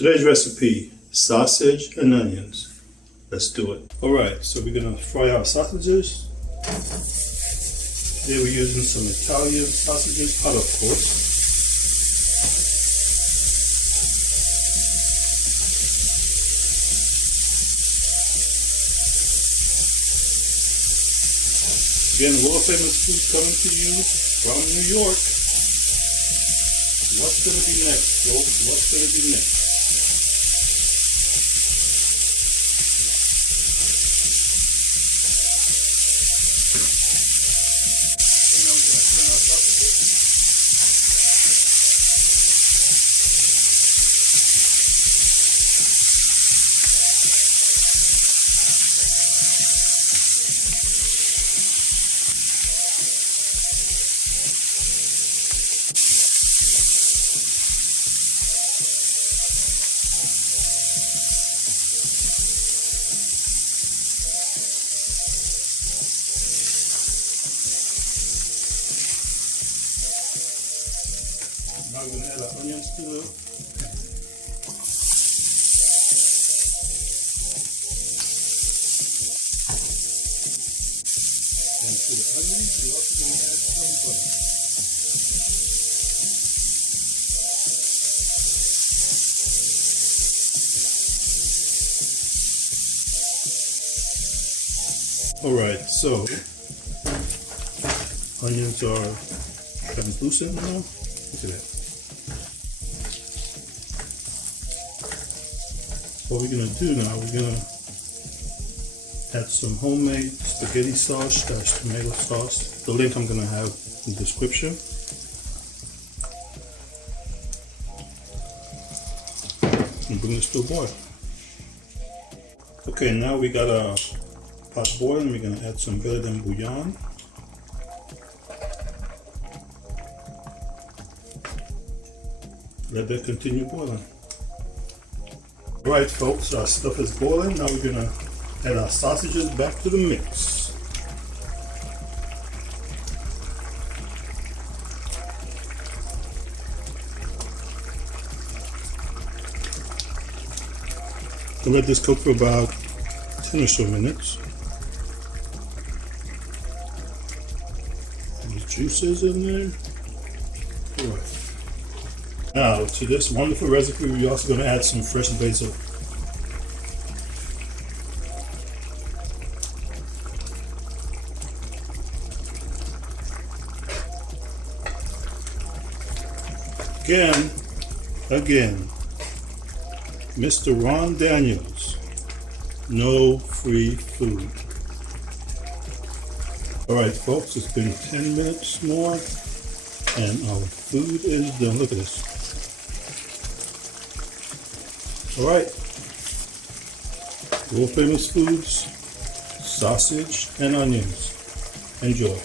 Today's recipe, sausage and onions. Let's do it. Alright, so we're gonna fry our sausages. Today we're using some Italian sausages, hot of course. Again, world famous food coming to you from New York. What's gonna be next, folks? What's gonna be next? Now we're going to add our onions to the onions, we're also going to add some butter. Alright, so onions are translucent now. Look at that. What we're going to do now, we're going to add some homemade spaghetti sauce, that's tomato sauce. The link I'm going to have in the description. And bring this to a boil. Okay, now we got our pot boiling. We're going to add some bouillon. Let that continue boiling. Alright folks, our stuff is boiling. Now we're gonna add our sausages back to the mix. So let this cook for about 10 or so minutes. Any juices in there? Alright. Now, to this wonderful recipe, we're also going to add some fresh basil. Again, Mr. Ron Daniels, no free food. Alright folks, it's been 10 minutes more and our food is done. Look at this. Alright, world famous foods, sausage and onions. Enjoy.